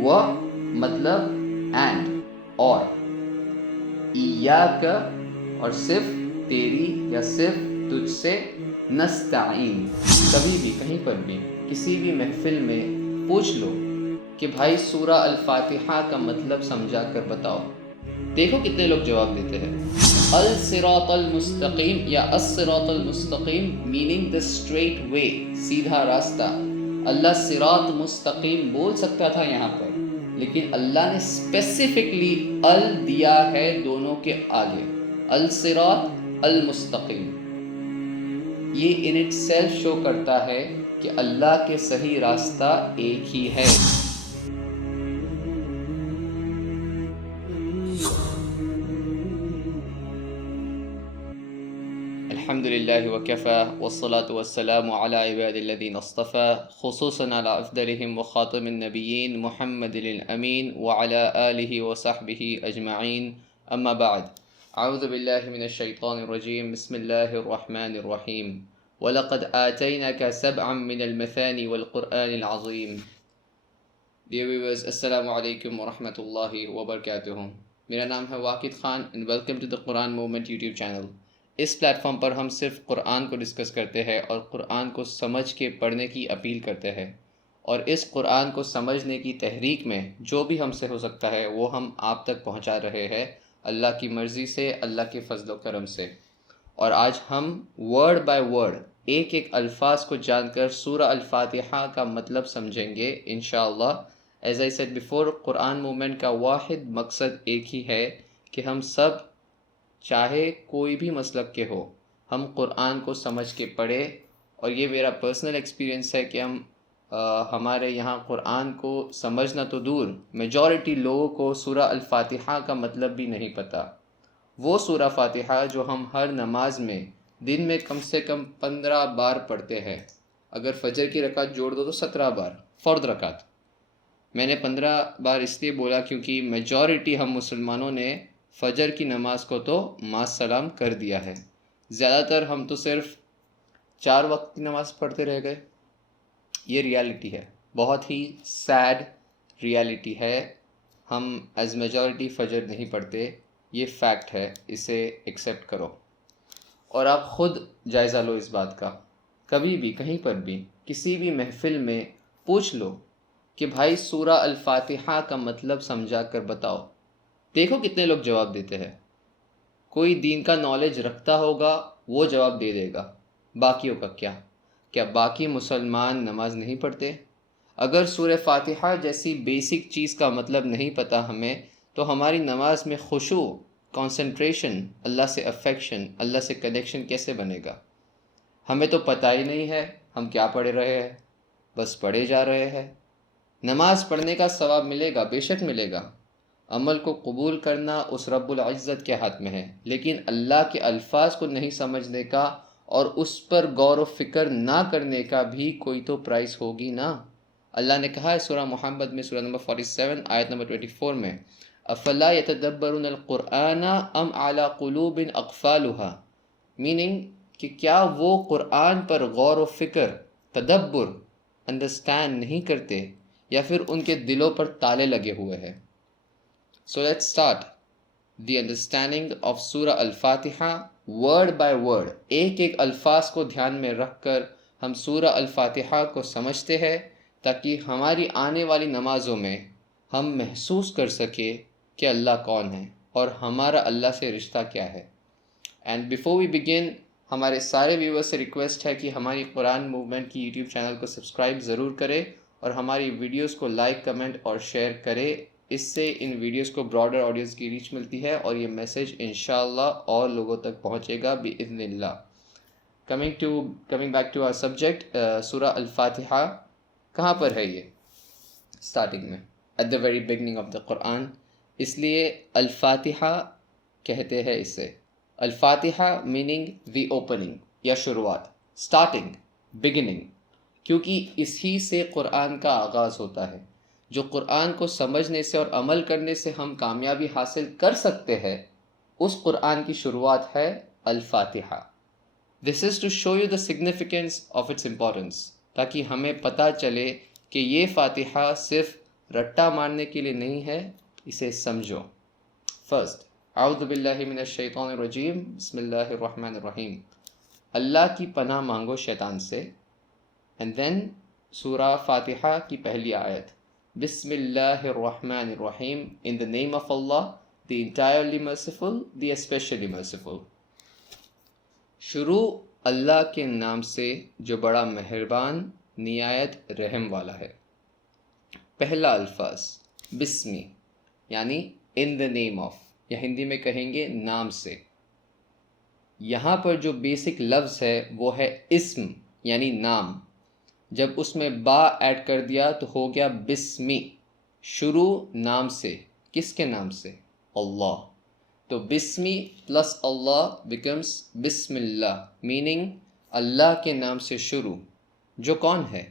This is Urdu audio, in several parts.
و مطلب اینڈ اور، ایاک اور صرف تیری یا صرف تجھ سے، نستعین کبھی بھی کہیں پر بھی کسی بھی محفل میں پوچھ لو کہ بھائی سورہ الفاتحہ کا مطلب سمجھا کر بتاؤ، دیکھو کتنے لوگ جواب دیتے ہیں الصراط المستقیم یا الصراط المستقیم میننگ دا اسٹریٹ وے، سیدھا راستہ۔ اللہ صراط مستقیم بول سکتا تھا یہاں پر، لیکن اللہ نے اسپیسیفکلی ال دیا ہے دونوں کے آگے، الصراط المستقیم۔ یہ ان اٹ سیلف شو کرتا ہے کہ اللہ کے صحیح راستہ ایک ہی ہے۔ الحمد للہ وکفا والصلاة والسلام علی عباد الذین اصطفى، خصوصاً علی افضلهم وخاتم النبیین محمد الامین وعلی آلہ وصحبہ اجمعین، اما بعد، اعوذ باللہ من الشیطان الرجیم، بسم اللہ الرحمن الرحیم، وَلَقَدْ آتَيْنَاكَ سَبْعًا مِّنَ الْمَثَانِ وَالْقُرْآنِ الْعَظِيمِ۔ Dear viewers, السلام علیکم ورحمۃ اللہ وبرکاتہ۔ میرا نام ہے Waqid Khan and welcome to the Quran Movement YouTube channel۔ اس پلیٹ فارم پر ہم صرف قرآن کو ڈسکس کرتے ہیں اور قرآن کو سمجھ کے پڑھنے کی اپیل کرتے ہیں، اور اس قرآن کو سمجھنے کی تحریک میں جو بھی ہم سے ہو سکتا ہے وہ ہم آپ تک پہنچا رہے ہیں، اللہ کی مرضی سے، اللہ کے فضل و کرم سے۔ اور آج ہم ورڈ بائی ورڈ ایک ایک الفاظ کو جان کر سورہ الفاتحہ کا مطلب سمجھیں گے انشاءاللہ۔ As I said before, Quran movement کا واحد مقصد ایک ہی ہے کہ ہم سب، چاہے کوئی بھی مسلک کے ہو، ہم قرآن کو سمجھ کے پڑھے۔ اور یہ میرا پرسنل ایکسپیرینس ہے کہ ہمارے یہاں قرآن کو سمجھنا تو دور، میجورٹی لوگوں کو سورہ الفاتحہ کا مطلب بھی نہیں پتہ۔ وہ سورہ فاتحہ جو ہم ہر نماز میں دن میں کم سے کم 15 بار پڑھتے ہیں، اگر فجر کی رکعت جوڑ دو تو 17 بار فرض رکعت۔ میں نے 15 بار اس لیے بولا کیونکہ میجورٹی ہم مسلمانوں نے فجر کی نماز کو تو ما سلام کر دیا ہے، زیادہ تر ہم تو صرف 4 وقت کی نماز پڑھتے رہ گئے۔ یہ ریالٹی ہے، بہت ہی سیڈ ریالٹی ہے۔ ہم ایز میجورٹی فجر نہیں پڑھتے، یہ فیکٹ ہے، اسے ایکسیپٹ کرو۔ اور آپ خود جائزہ لو اس بات کا، کبھی بھی کہیں پر بھی کسی بھی محفل میں پوچھ لو کہ بھائی سورہ الفاتحہ کا مطلب سمجھا کر بتاؤ، دیکھو کتنے لوگ جواب دیتے ہیں۔ کوئی دین کا نالج رکھتا ہوگا وہ جواب دے دے گا، باقیوں کا کیا باقی مسلمان نماز نہیں پڑھتے؟ اگر سورہ فاتحہ جیسی بیسک چیز کا مطلب نہیں پتہ ہمیں، تو ہماری نماز میں خشوع، کنسنٹریشن، اللہ سے افیکشن، اللہ سے کنیکشن کیسے بنے گا؟ ہمیں تو پتہ ہی نہیں ہے ہم کیا پڑھ رہے ہیں، بس پڑھے جا رہے ہیں۔ نماز پڑھنے کا ثواب ملے گا، بے شک ملے گا۔ عمل کو قبول کرنا اس رب العزت کے ہاتھ میں ہے، لیکن اللہ کے الفاظ کو نہیں سمجھنے کا اور اس پر غور و فکر نہ کرنے کا بھی کوئی تو پرائس ہوگی نا۔ اللہ نے کہا ہے سورہ محمد میں، سورہ نمبر 47 آیت نمبر 24 میں، افلا یتدبرون القرآن ام علی قلوب اقفالها، میننگ کہ کیا وہ قرآن پر غور و فکر، تدبر، انڈرسٹینڈ نہیں کرتے، یا پھر ان کے دلوں پر تالے لگے ہوئے ہیں۔ So let's start the understanding of Surah Al-Fatiha word by word۔ ایک ایک الفاظ کو دھیان میں رکھ کر ہم سورہ الفاتحہ کو سمجھتے ہیں، تاکہ ہماری آنے والی نمازوں میں ہم محسوس کر سکے کہ اللہ کون ہے اور ہمارا اللہ سے رشتہ کیا ہے۔ اینڈ بیفور وی بگن، ہمارے سارے ویورز سے ریکویسٹ ہے کہ ہماری قرآن موومنٹ کی یوٹیوب چینل کو سبسکرائب ضرور کرے اور ہماری ویڈیوز کو لائک، کمنٹ اور شیئر کرے۔ اس سے ان ویڈیوز کو براڈر آڈینس کی ریچ ملتی ہے اور یہ میسیج انشاءاللہ اور لوگوں تک پہنچے گا بإذن اللہ۔ Coming back to our subject, سورہ الفاتحہ کہاں پر ہے؟ یہ اسٹارٹنگ میں، at the very beginning of the قرآن، اس لیے الفاتحہ کہتے ہیں اسے۔ الفاتحہ میننگ دی اوپننگ یا شروعات، اسٹارٹنگ، بگننگ، کیونکہ اسی سے قرآن کا آغاز ہوتا ہے۔ جو قرآن کو سمجھنے سے اور عمل کرنے سے ہم کامیابی حاصل کر سکتے ہیں، اس قرآن کی شروعات ہے الفاتحہ۔ This is to show you the significance of its importance, تاکہ ہمیں پتہ چلے کہ یہ فاتحہ صرف رٹا مارنے کے لیے نہیں ہے، اسے سمجھو. فرسٹ، اعوذ باللہ من الشیطان الرجیم، بسم اللہ الرحمن الرحیم. اللہ کی پناہ مانگو شیطان سے. اینڈ دین سورہ فاتحہ کی پہلی آیت، بسم اللہ الرحمن الرحیم، ان the name of Allah, the entirely merciful, the especially merciful. شروع اللہ کے نام سے جو بڑا مہربان نہایت رحم والا ہے. پہلا الفاظ بسمی یعنی ان the name of، یا ہندی میں کہیں گے نام سے. یہاں پر جو بیسک لفظ ہے وہ ہے اسم یعنی نام. جب اس میں با ایڈ کر دیا تو ہو گیا بسمی، شروع نام سے. کس کے نام سے؟ اللہ. تو بسمی پلس اللہ بیکمس بسم اللہ، میننگ اللہ کے نام سے شروع، جو کون ہے؟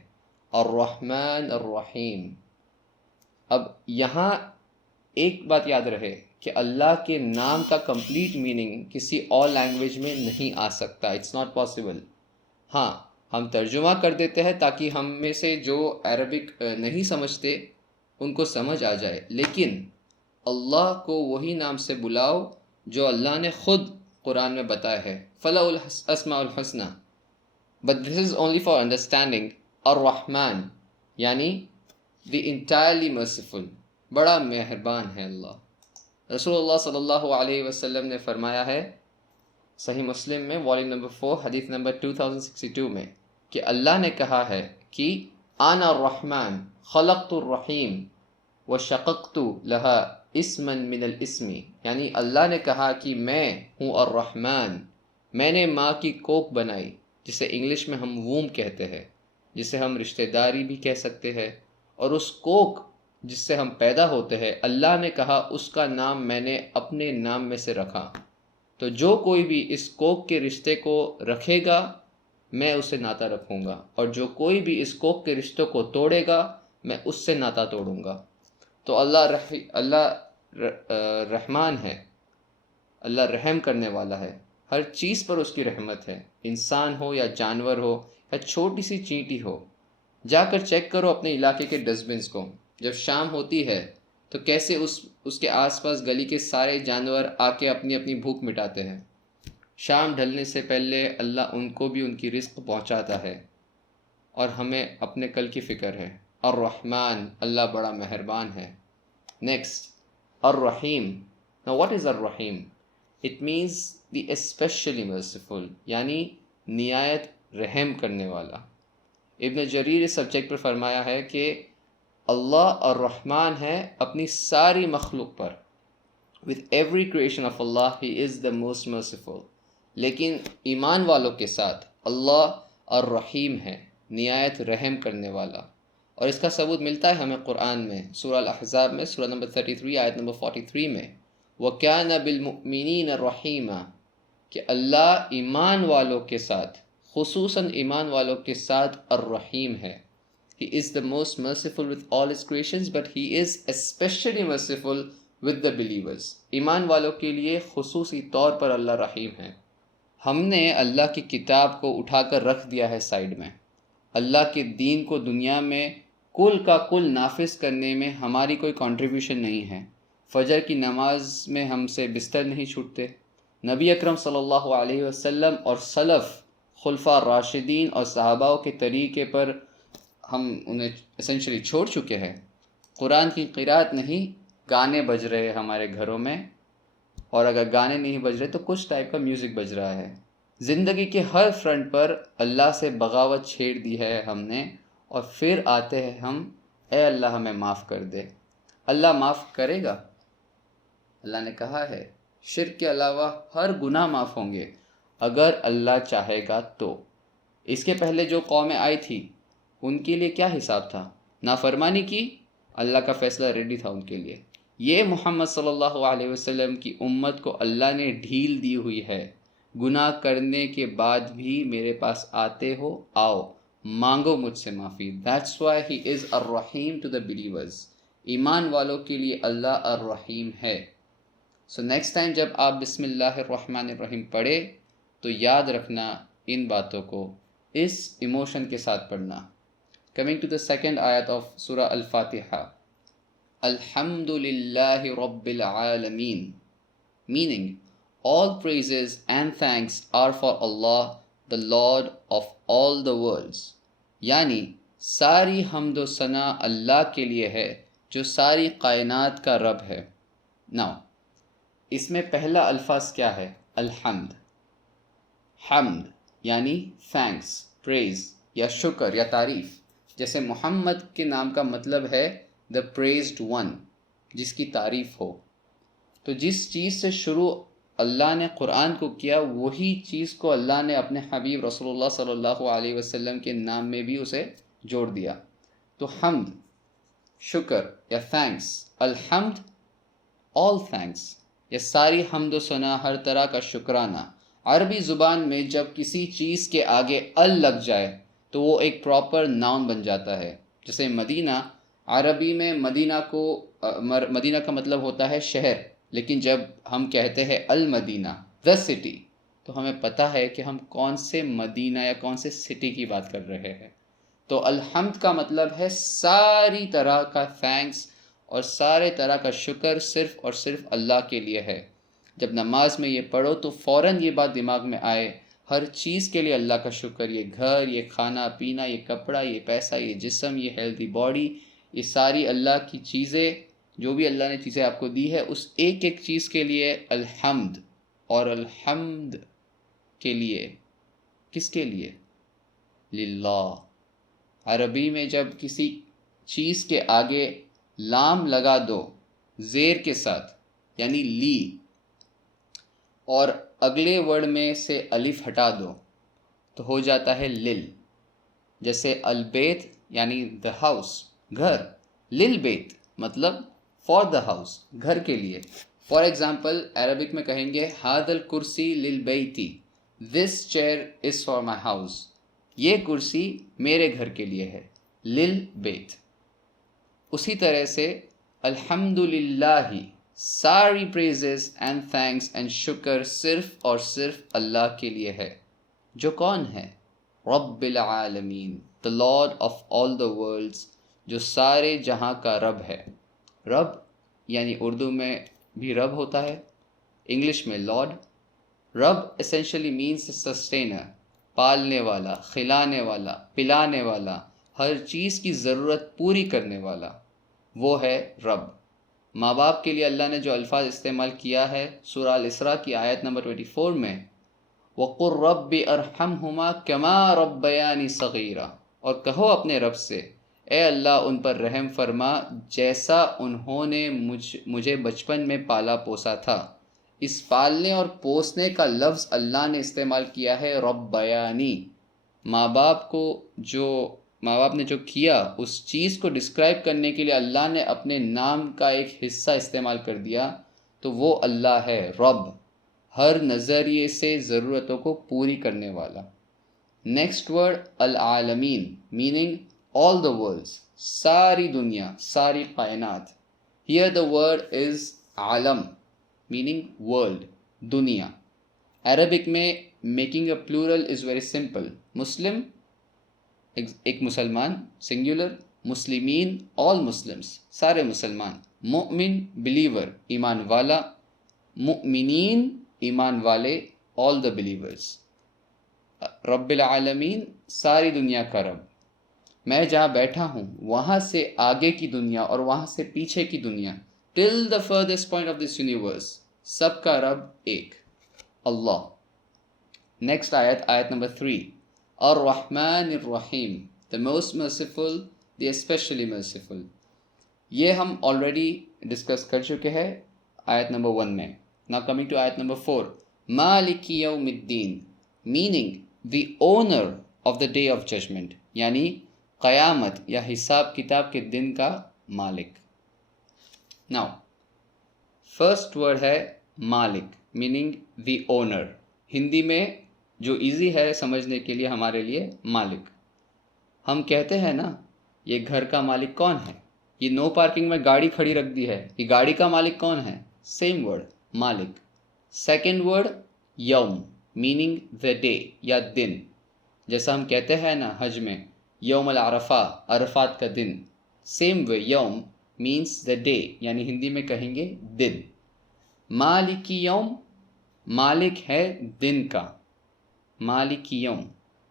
الرحمن الرحیم. اب یہاں ایک بات یاد رہے کہ اللہ کے نام کا کمپلیٹ میننگ کسی اور لینگویج میں نہیں آ سکتا. It's not possible. ہاں، ہم ترجمہ کر دیتے ہیں تاکہ ہم میں سے جو عربک نہیں سمجھتے ان کو سمجھ آ جائے، لیکن اللہ کو وہی نام سے بلاؤ جو اللہ نے خود قرآن میں بتایا ہے، فَلَهُ الْأَسْمَاءُ الْحُسْنَى. But this is only for understanding. الرحمن یعنی the entirely merciful، بڑا مہربان ہے اللہ. رسول اللہ صلی اللہ علیہ وسلم نے فرمایا ہے صحیح مسلم میں والیوم نمبر 4 حدیث نمبر 2062 میں کہ اللہ نے کہا ہے کہ انا الرحمن خلقت الرحیم وشققت لها اسما من الاسم. یعنی اللہ نے کہا کہ میں ہوں الرحمن، میں نے ماں کی کوکھ بنائی، جسے انگلش میں ہم ووم کہتے ہیں، جسے ہم رشتہ داری بھی کہہ سکتے ہیں. اور اس کوکھ جس سے ہم پیدا ہوتے ہیں، اللہ نے کہا اس کا نام میں نے اپنے نام میں سے رکھا. تو جو کوئی بھی اس کوکھ کے رشتے کو رکھے گا میں اسے ناتا رکھوں گا، اور جو کوئی بھی اس کوکھ کے رشتوں کو توڑے گا میں اس سے ناتا توڑوں گا. تو اللہ رحمان ہے، اللہ رحم کرنے والا ہے. ہر چیز پر اس کی رحمت ہے، انسان ہو یا جانور ہو یا چھوٹی سی چینٹی ہو. جا کر چیک کرو اپنے علاقے کے ڈسٹ بنس کو. جب شام ہوتی ہے تو کیسے اس کے آس پاس گلی کے سارے جانور آ کے اپنی اپنی بھوک مٹاتے ہیں. شام ڈھلنے سے پہلے اللہ ان کو بھی ان کی رزق پہنچاتا ہے. اور ہمیں اپنے کل کی فکر ہے. الرحمن، اللہ بڑا مہربان ہے. نیکسٹ، الرحیم. Now what is الرحیم؟ It means the especially merciful، یعنی نہایت رحم کرنے والا. ابن جریر اس سبجیکٹ پر فرمایا ہے کہ اللہ الرحمن ہے اپنی ساری مخلوق پر. With every creation of Allah, he is the most merciful. لیکن ایمان والوں کے ساتھ اللہ الرحیم ہے، نہایت رحم کرنے والا. اور اس کا ثبوت ملتا ہے ہمیں قرآن میں، سورہ الاحزاب میں، سورہ نمبر 33 آیت نمبر 43 میں، وَكَانَ بِالْمُؤْمِنِينَ رَحِيمًا، کہ اللہ ایمان والوں کے ساتھ، خصوصاً ایمان والوں کے ساتھ الرحیم ہے. He is the most merciful with all his creations, but he is especially merciful with the believers. ایمان والوں کے لیے خصوصی طور پر اللہ رحیم ہے. ہم نے اللہ کی کتاب کو اٹھا کر رکھ دیا ہے سائیڈ میں. اللہ کے دین کو دنیا میں کل کا کل نافذ کرنے میں ہماری کوئی کنٹریبیوشن نہیں ہے. فجر کی نماز میں ہم سے بستر نہیں چھوٹتے. نبی اکرم صلی اللہ علیہ وسلم اور سلف خلفاء راشدین اور صحابہ کے طریقے پر ہم انہیں اسینشلی چھوڑ چکے ہیں. قرآن کی قرات نہیں، گانے بج رہے ہمارے گھروں میں، اور اگر گانے نہیں بج رہے تو کچھ ٹائپ کا میوزک بج رہا ہے. زندگی کے ہر فرنٹ پر اللہ سے بغاوت چھیڑ دی ہے ہم نے، اور پھر آتے ہیں ہم، اے اللہ ہمیں معاف کر دے. اللہ معاف کرے گا؟ اللہ نے کہا ہے شرک کے علاوہ ہر گناہ معاف ہوں گے اگر اللہ چاہے گا تو. اس کے پہلے جو قومیں آئی تھی ان کے لیے کیا حساب تھا؟ نافرمانی کی، اللہ کا فیصلہ ریڈی تھا ان کے لیے. یہ محمد صلی اللہ علیہ وسلم کی امت کو اللہ نے ڈھیل دی ہوئی ہے. گناہ کرنے کے بعد بھی میرے پاس آتے ہو، آؤ مانگو مجھ سے معافی. That's why he is الرحیم to the believers. ایمان والوں کے لیے اللہ الرحیم ہے. So next time جب آپ بسم اللہ الرحمن الرحیم پڑھے تو یاد رکھنا ان باتوں کو، اس ایموشن کے ساتھ پڑھنا. Coming to the second ayat of Surah Al-Fatiha. Alhamdulillahi Rabbil Alameen, meaning all praises and thanks are for Allah, the Lord of all the worlds. یعنی ساری حمد و ثنا اللہ کے لیے ہے جو ساری کائنات کا رب ہے. Now اس میں پہلا الفاظ کیا ہے؟ الحمد. حمد یعنی thanks, praise یا شکر یا تعریف. جیسے محمد کے نام کا مطلب ہے the praised one, جس کی تعریف ہو. تو جس چیز سے شروع اللہ نے قرآن کو کیا وہی چیز کو اللہ نے اپنے حبیب رسول اللہ صلی اللہ علیہ وسلم کے نام میں بھی اسے جوڑ دیا. تو حمد شکر یا thanks, الحمد all thanks یا ساری حمد و ثنا ہر طرح کا شکرانہ. عربی زبان میں جب کسی چیز کے آگے ال لگ جائے تو وہ ایک پراپر ناؤن بن جاتا ہے. جیسے مدینہ، عربی میں مدینہ کا مطلب ہوتا ہے شہر، لیکن جب ہم کہتے ہیں المدینہ the city تو ہمیں پتہ ہے کہ ہم کون سے مدینہ یا کون سے سٹی کی بات کر رہے ہیں. تو الحمد کا مطلب ہے ساری طرح کا تھینکس اور سارے طرح کا شکر صرف اور صرف اللہ کے لیے ہے. جب نماز میں یہ پڑھو تو فوراً یہ بات دماغ میں آئے، ہر چیز کے لیے اللہ کا شکر. یہ گھر، یہ کھانا پینا، یہ کپڑا، یہ پیسہ، یہ جسم، یہ ہیلتھی باڈی، یہ ساری اللہ کی چیزیں، جو بھی اللہ نے چیزیں آپ کو دی ہے اس ایک ایک چیز کے لیے الحمد. اور الحمد کے لیے کس کے لیے؟ للہ. عربی میں جب کسی چیز کے آگے لام لگا دو زیر کے ساتھ یعنی لی، اور اگلے ورڈ میں سے الف ہٹا دو تو ہو جاتا ہے لل. جیسے البیت یعنی the house گھر، للبیت مطلب for the house گھر کے لیے. فار ایگزامپل عربک میں کہیں گے هذا الکرسی للبیتی، this chair is for my house، یہ کرسی میرے گھر کے لیے ہے، للبیت. اسی طرح سے الحمدللہ، ساری پریزز اینڈ تھینکس اینڈ شکر صرف اور صرف اللہ کے لیے ہے، جو کون ہے؟ رب العالمین، the Lord of all the worlds، جو سارے جہاں کا رب ہے. رب یعنی اردو میں بھی رب ہوتا ہے، انگلش میں لارڈ. رب essentially means سسٹینر، پالنے والا، کھلانے والا، پلانے والا، ہر چیز کی ضرورت پوری کرنے والا، وہ ہے رب. ماں باپ کے لیے اللہ نے جو الفاظ استعمال کیا ہے سورہ الاسراء کی آیت نمبر 24 میں، وَقُلْ رَبِّ ارْحَمْهُمَا كَمَا رَبَّيَانِي صَغِيرًا، اور کہو اپنے رب سے اے اللہ ان پر رحم فرما جیسا انہوں نے مجھے بچپن میں پالا پوسا تھا. اس پالنے اور پوسنے کا لفظ اللہ نے استعمال کیا ہے ربیانی. ماں باپ نے جو کیا اس چیز کو ڈسکرائب کرنے کے لیے اللہ نے اپنے نام کا ایک حصہ استعمال کر دیا، تو وہ اللہ ہے رب، ہر نظریے سے ضرورتوں کو پوری کرنے والا. نیکسٹ ورڈ العالمین، میننگ all the worlds، ساری دنیا، ساری کائنات. Here the word is Alam meaning world، دنیا. عربک میں making a plural is very simple. مسلم ایک مسلمان سنگولر، مسلمین all Muslims سارے مسلمان، مؤمن بلیور ایمان والا، مؤمنین ایمان والے all the believers. رب العالمین ساری دنیا کا رب. میں جہاں بیٹھا ہوں وہاں سے آگے کی دنیا اور وہاں سے پیچھے کی دنیا، till the furthest point of this universe، سب کا رب ایک، اللہ. نیکسٹ آیت نمبر 3، الرحمن الرحیم، the most merciful، the especially merciful. یہ ہم آلریڈی ڈسکس کر چکے ہیں آیت نمبر 1 میں. Now coming to آیت نمبر 4، مالک یوم الدین، meaning the owner of the day of judgment، یعنی قیامت یا حساب کتاب کے دن کا مالک. Now فرسٹ ورڈ ہے مالک میننگ دی اونر. ہندی میں جو ایزی ہے سمجھنے کے لیے ہمارے لیے مالک. ہم کہتے ہیں نا یہ گھر کا مالک کون ہے، یہ نو پارکنگ میں گاڑی کھڑی رکھ دی ہے، یہ گاڑی کا مالک کون ہے؟ سیم ورڈ مالک. سیکنڈ ورڈ یوم میننگ the ڈے یا دن. جیسا ہم کہتے ہیں نا حج میں یوم العرفہ، عرفات کا دن، سیم وے یوم means the day, یعنی ہندی میں کہیں گے دن. مالک یوم، مالک ہے دن کا. مالک یوم،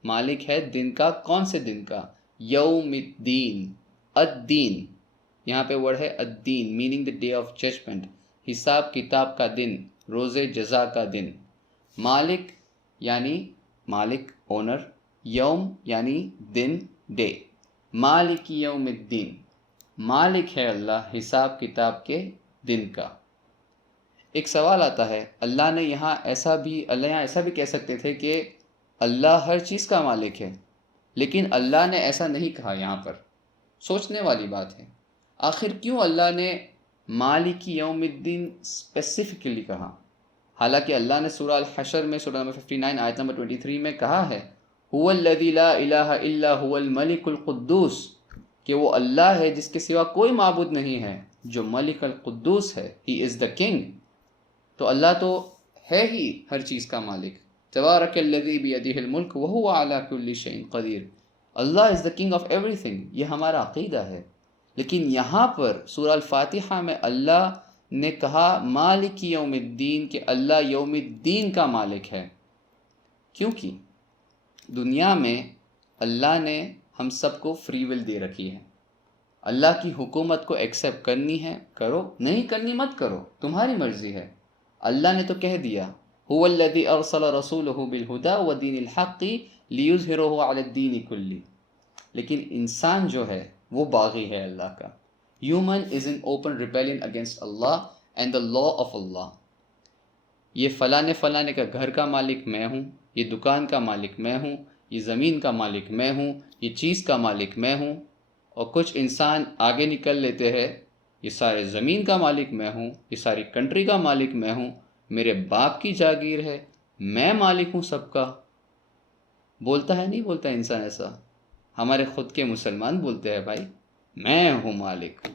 مالک ہے دن کا. کون سے دن کا؟ یوم الدین. الدین، یہاں پہ ورڈ ہے الدین meaning the day of judgment، حساب کتاب کا دن، روز جزا کا دن. مالک یعنی مالک اونر، یوم یعنی دن ڈے. مالک یوم الدین، مالک ہے اللہ حساب کتاب کے دن کا. ایک سوال آتا ہے، اللہ یہاں ایسا بھی کہہ سکتے تھے کہ اللہ ہر چیز کا مالک ہے، لیکن اللہ نے ایسا نہیں کہا. یہاں پر سوچنے والی بات ہے، آخر کیوں اللہ نے مالک یوم الدین اسپیسیفکلی کہا؟ حالانکہ اللہ نے سورہ الحشر میں سورہ نمبر 59 آیت نمبر 23 میں کہا ہے هو الذی لا الہ الا هو الملک القدوس، کہ وہ اللہ ہے جس کے سوا کوئی معبود نہیں ہے، جو ملک القدوس ہے. ہی از دا کنگ. تو اللہ تو ہے ہی ہر چیز کا مالک. تبارک الذی بیدہ الملک وہو علی کل شیء قدیر. اللہ is the king of everything, یہ ہمارا عقیدہ ہے. لیکن یہاں پر سورہ الفاتحہ میں اللہ نے کہا مالک یوم الدین، کہ اللہ یوم الدین کا مالک ہے. کیونکہ دنیا میں اللہ نے ہم سب کو فری ول دے رکھی ہے. اللہ کی حکومت کو ایکسیپٹ کرنی ہے کرو، نہیں کرنی مت کرو، تمہاری مرضی ہے. اللہ نے تو کہہ دیا هو الذی ارسل رسولہ بالہدی ودین الحق لیظہرہ علی الدین کلہ. لیکن انسان جو ہے وہ باغی ہے اللہ کا. Human is in open rebellion against Allah and the law of Allah. یہ فلانے کا گھر کا مالک میں ہوں، یہ دکان کا مالک میں ہوں، یہ زمین کا مالک میں ہوں، یہ چیز کا مالک میں ہوں. اور کچھ انسان آگے نکل لیتے ہیں، یہ سارے زمین کا مالک میں ہوں، یہ ساری کنٹری کا مالک میں ہوں، میرے باپ کی جاگیر ہے، میں مالک ہوں سب کا. بولتا ہے نہیں بولتا انسان ایسا؟ ہمارے خود کے مسلمان بولتے ہیں بھائی میں ہوں مالک.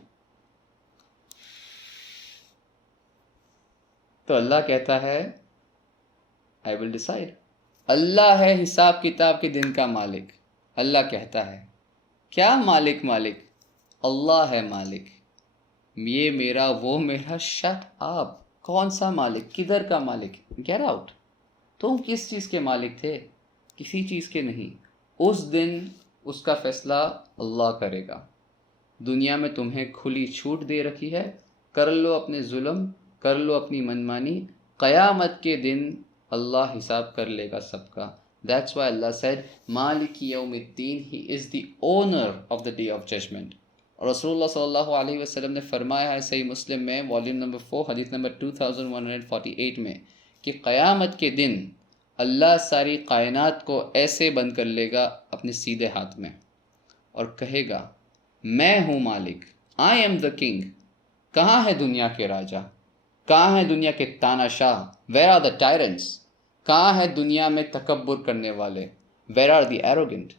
تو اللہ کہتا ہے I will decide. اللہ ہے حساب کتاب کے دن کا مالک. اللہ کہتا ہے کیا مالک؟ اللہ ہے مالک. یہ میرا وہ میرا. Shut up. کون سا مالک؟ کدھر کا مالک؟ Get out. تم کس چیز کے مالک تھے؟ کسی چیز کے نہیں. اس دن اس کا فیصلہ اللہ کرے گا. دنیا میں تمہیں کھلی چھوٹ دے رکھی ہے، کر لو اپنے ظلم، کر لو اپنی منمانی. قیامت کے دن اللہ حساب کر لے گا سب کا. That's why Allah said مالک یوم الدین، He is the owner of the day of judgment. اور رسول اللہ صلی اللہ علیہ وسلم نے فرمایا ہے صحیح مسلم میں والیوم نمبر 4 حدیث نمبر 2148 میں کہ قیامت کے دن اللہ ساری کائنات کو ایسے بند کر لے گا اپنے سیدھے ہاتھ میں اور کہے گا میں ہوں مالک. I am the king. کہاں ہے دنیا کے راجا؟ کہاں ہے دنیا کے تانا شاہ؟ Where are the tyrants? کہاں ہے دنیا میں تکبر کرنے والے؟ Where are the arrogant?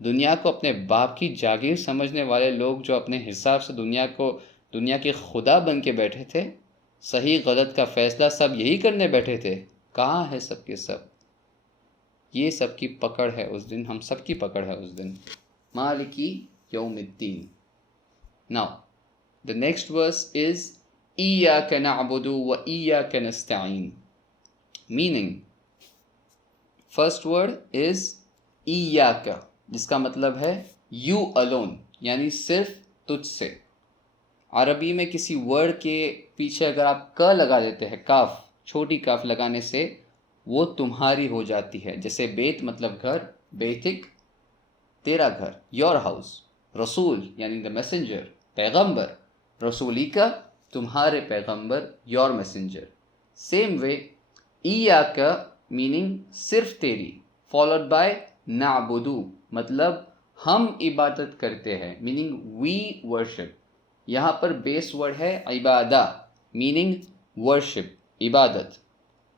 دنیا کو اپنے باپ کی جاگیر سمجھنے والے لوگ جو اپنے حساب سے دنیا کے خدا بن کے بیٹھے تھے، صحیح غلط کا فیصلہ سب یہی کرنے بیٹھے تھے، کہاں ہے سب کے سب؟ یہ سب کی پکڑ ہے اس دن، ہم سب کی پکڑ ہے اس دن. مالکی یوم الدین. Now, the next verse is إِيَّاكَ نَعْبُدُ وَإِيَّاكَ نَسْتَعِينُ. Meaning, first word is إِيَّاكَ، جس کا مطلب ہے you alone، یعنی صرف تجھ سے. عربی میں کسی ورڈ کے پیچھے اگر آپ ک لگا دیتے ہیں، کاف، چھوٹی کاف لگانے سے وہ تمہاری ہو جاتی ہے. جیسے بیت مطلب گھر، بیتک تیرا گھر، یور ہاؤس. رسول یعنی دا میسنجر، پیغمبر، رسولی کا تمہارے پیغمبر، یور میسنجر. سیم وے ایاک میننگ صرف تیری، فالوڈ بائی نعبدو مطلب ہم عبادت کرتے ہیں، میننگ وی ورشپ. یہاں پر بیس ورڈ ہے عبادہ، میننگ ورشپ، عبادت.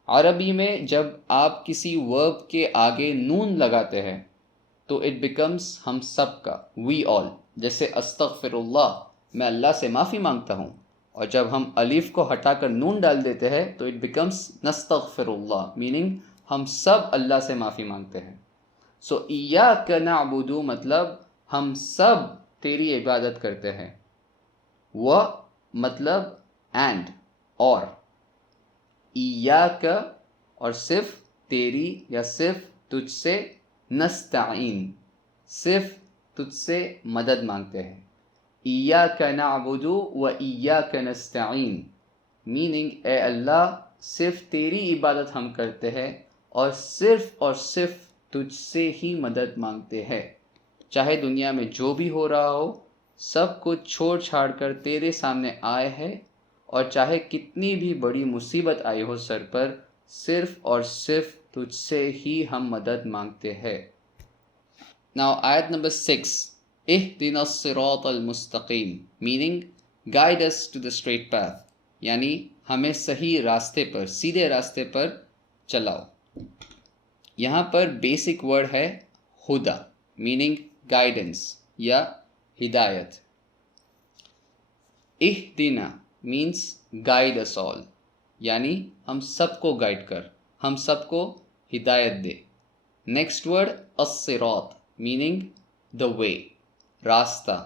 عربی میں جب آپ کسی ورب کے آگے نون لگاتے ہیں تو اٹ بیکمس ہم سب کا، وی آل. جیسے استغفر اللہ، میں اللہ سے معافی مانگتا ہوں. اور جب ہم الف کو ہٹا کر نون ڈال دیتے ہیں تو اٹ بیکمس نستغفر اللہ، میننگ ہم سب اللہ سے معافی مانگتے ہیں. سو ایاک نعبد مطلب ہم سب تیری عبادت کرتے ہیں. و مطلب اینڈ اور، ایاک اور صرف تیری یا صرف تجھ سے، نستعین صرف تجھ سے مدد مانگتے ہیں. ایاک نعبد و ایاک نستعین میننگ اے اللہ صرف تیری عبادت ہم کرتے ہیں اور صرف تجھ سے ہی مدد مانگتے ہیں. چاہے دنیا میں جو بھی ہو رہا ہو سب کچھ چھوڑ چھاڑ کر تیرے سامنے آئے ہیں، اور چاہے کتنی بھی بڑی مصیبت آئی ہو سر پر، صرف تجھ سے ہی ہم مدد مانگتے ہیں. Now ayat number 6. اهدنا الصراط المستقیم meaning guide us to the straight path، یعنی ہمیں صحیح راستے پر، سیدھے راستے پر چلاؤ. یہاں پر بیسک ورڈ ہے ہدا meaning guidance یا ہدایت. اہدنا means guide us all، یعنی ہم سب کو گائیڈ کر، ہم سب کو ہدایت دے. نیکسٹ ورڈ الصراط meaning the way، راستہ.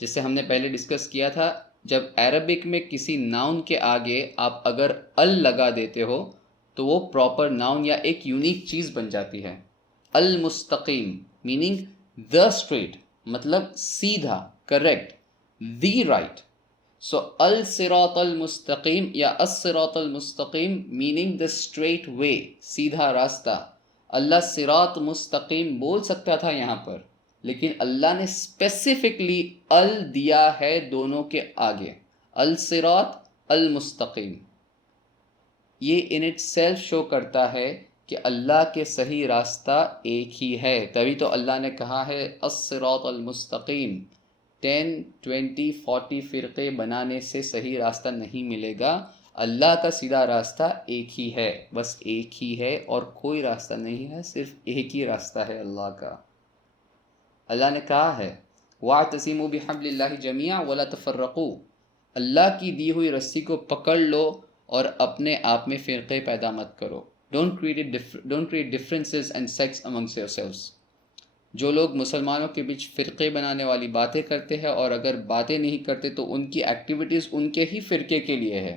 جسے ہم نے پہلے ڈسکس کیا تھا، جب عربک میں کسی ناؤن کے آگے آپ اگر ال لگا دیتے ہو تو وہ پراپر ناؤن یا ایک یونیک چیز بن جاتی ہے. المستقیم میننگ the straight مطلب سیدھا، کریکٹ، the right. So الصراط المستقیم یا الصراط المستقیم میننگ the straight way، سیدھا راستہ. اللہ صراط مستقیم بول سکتا تھا یہاں پر، لیکن اللہ نے اسپیسیفکلی ال دیا ہے دونوں کے آگے، الصراط المستقیم. یہ ان اٹ سیلف شو کرتا ہے کہ اللہ کے صحیح راستہ ایک ہی ہے. تبھی تو اللہ نے کہا ہے الصراط المستقیم. 10 20 40 فرقے بنانے سے صحیح راستہ نہیں ملے گا. اللہ کا سیدھا راستہ ایک ہی ہے، بس ایک ہی ہے اور کوئی راستہ نہیں ہے، صرف ایک ہی راستہ ہے اللہ کا. اللہ نے کہا ہے وَاعْتَصِمُوا بِحَبْلِ اللَّهِ جَمِيعًا وَلَا تَفَرَّقُوا، اللہ کی دی ہوئی رسی کو پکڑ لو اور اپنے آپ میں فرقے پیدا مت کرو. Don't create differences and sects amongst yourselves. جو لوگ مسلمانوں کے بیچ فرقے بنانے والی باتیں کرتے ہیں اور اگر باتیں نہیں کرتے تو ان کی ایکٹیویٹیز ان کے ہی فرقے کے لیے ہے،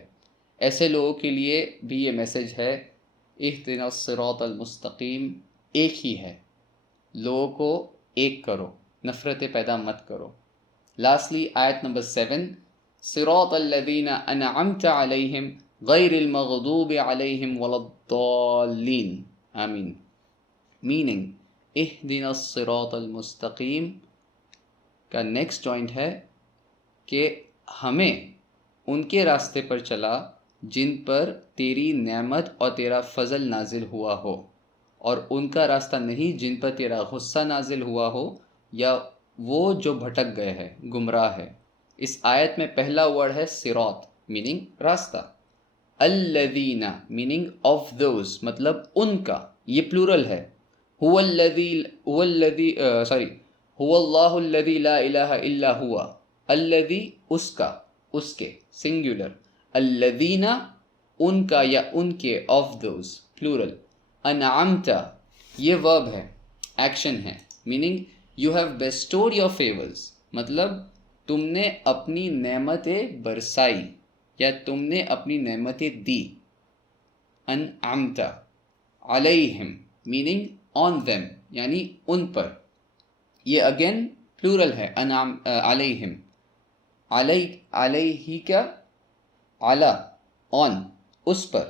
ایسے لوگوں کے لیے بھی یہ میسج ہے اہدنا الصراط المستقیم، ایک ہی ہے، لوگوں کو ایک کرو، نفرتیں پیدا مت کرو. لاسٹلی آیت نمبر 7 صراط الذین انعمت علیہم غیر المغضوب علیہم ولا الضالین آمین. میننگ اہدنا الصراط المستقیم کا نیکسٹ جوائنٹ ہے کہ ہمیں ان کے راستے پر چلا جن پر تیری نعمت اور تیرا فضل نازل ہوا ہو، اور ان کا راستہ نہیں جن پر تیرا غصہ نازل ہوا ہو یا وہ جو بھٹک گئے ہیں، گمراہ ہے. اس آیت میں پہلا ورڈ ہے صراط میننگ راستہ، الذین میننگ آف دوز مطلب ان کا، یہ پلورل ہے. هو اللہ الذی لا الہ الا ہوا، الذی اس کا، اس کے سنگولر، الذین ان کا یا ان کے، آف دوز پلورل. انعمت یہ ورب ہے، ایکشن ہے، meaning you have bestowed your favours, مطلب تم نے اپنی نعمتیں برسائی یا تم نے اپنی نعمتیں دی. انعمت علیہم میننگ آن them یعنی ان پر، یہ اگین پلورل ہے. انعم علیہم، علیہ کا علی آن، اس پر.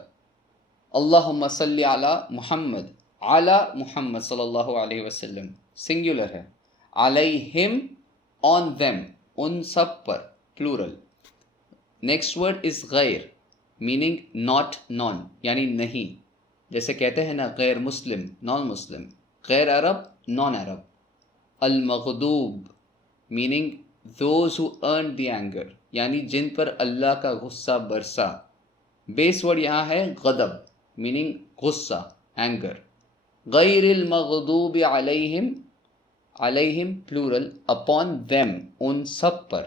اللہم صلی علی محمد، علی محمد صلی اللہ علیہ وسلم سنگولر ہے. علیہم آن them in sub per plural. Next word is غیر میننگ ناٹ نان یعنی نہیں، جیسے کہتے ہیں نا غیر مسلم نان مسلم، غیر عرب نان عرب. المغضوب meaning those who earned the anger یعنی جن پر اللہ کا غصہ برسا. بیس ورڈ یہاں ہے غضب میننگ غصہ، اینگر. غیر المغضوب علیہم، علیہم پلورل، اپون them ان سب پر.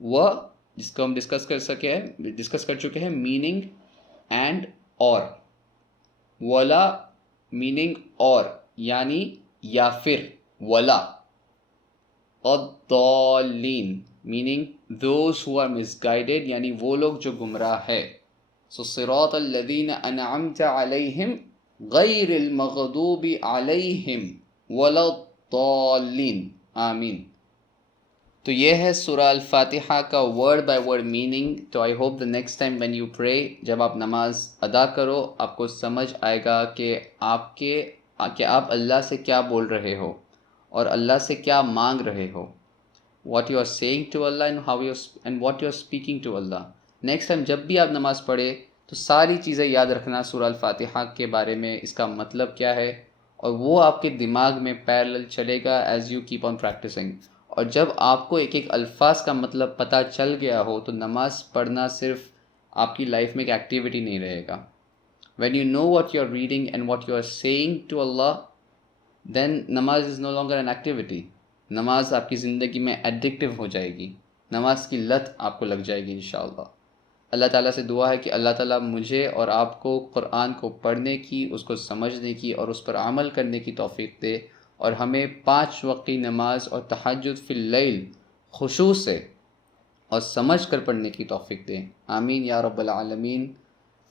وہ جس کو ہم ڈسکس کر چکے ہیں میننگ اینڈ اور. ولا میننگ اور یعنی یا پھر، ولا. الضالین meaning those who are misguided, یعنی وہ لوگ جو گمراہ ہے. So صراط الذین انعمت علیہم غیر المغضوب علیہم ولا الضالین. آمین. تو یہ ہے سورہ الفاتحہ کا ورڈ بائی ورڈ میننگ. تو I hope the next time when you pray, جب آپ نماز ادا کرو، آپ کو سمجھ آئے گا کہ آپ اللہ سے کیا بول رہے ہو اور اللہ سے کیا مانگ رہے ہو. What you are saying to اللہ and what you are speaking to اللہ. نیکسٹ ٹائم جب بھی آپ نماز پڑھے تو ساری چیزیں یاد رکھنا سورہ الفاتحہ کے بارے میں، اس کا مطلب کیا ہے، اور وہ آپ کے دماغ میں پیرلل چلے گا as you keep on practising. اور جب آپ کو ایک ایک الفاظ کا مطلب پتہ چل گیا ہو تو نماز پڑھنا صرف آپ کی لائف میں ایک ایکٹیویٹی نہیں رہے گا. When you know what you are reading and what you are saying to اللہ، دین نماز is no longer an activity. نماز آپ کی زندگی میں ایڈکٹیو ہو جائے گی، نماز کی لت آپ کو لگ جائے گی انشاءاللہ. اللہ تعالیٰ سے دعا ہے کہ اللہ تعالیٰ مجھے اور آپ کو قرآن کو پڑھنے کی، اس کو سمجھنے کی اور اس پر عمل کرنے کی توفیق دے، اور ہمیں 5 وقتی نماز اور تہجد فی اللیل خشوع سے اور سمجھ کر پڑھنے کی توفیق دے. آمین یا رب العالمین.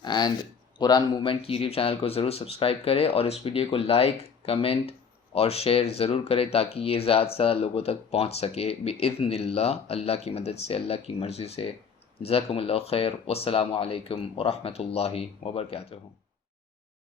اینڈ قرآن موومنٹ کی یوٹیوب چینل کو ضرور سبسکرائب کرے اور اس ویڈیو کو لائک، کمنٹ اور شیئر ضرور کرے تاکہ یہ زیادہ سے زیادہ لوگوں تک پہنچ سکے بإذن اللہ، اللہ کی مدد سے، اللہ کی مرضی سے. جزاکم اللہ خیر. والسلام علیکم ورحمۃ اللہ وبرکاتہ.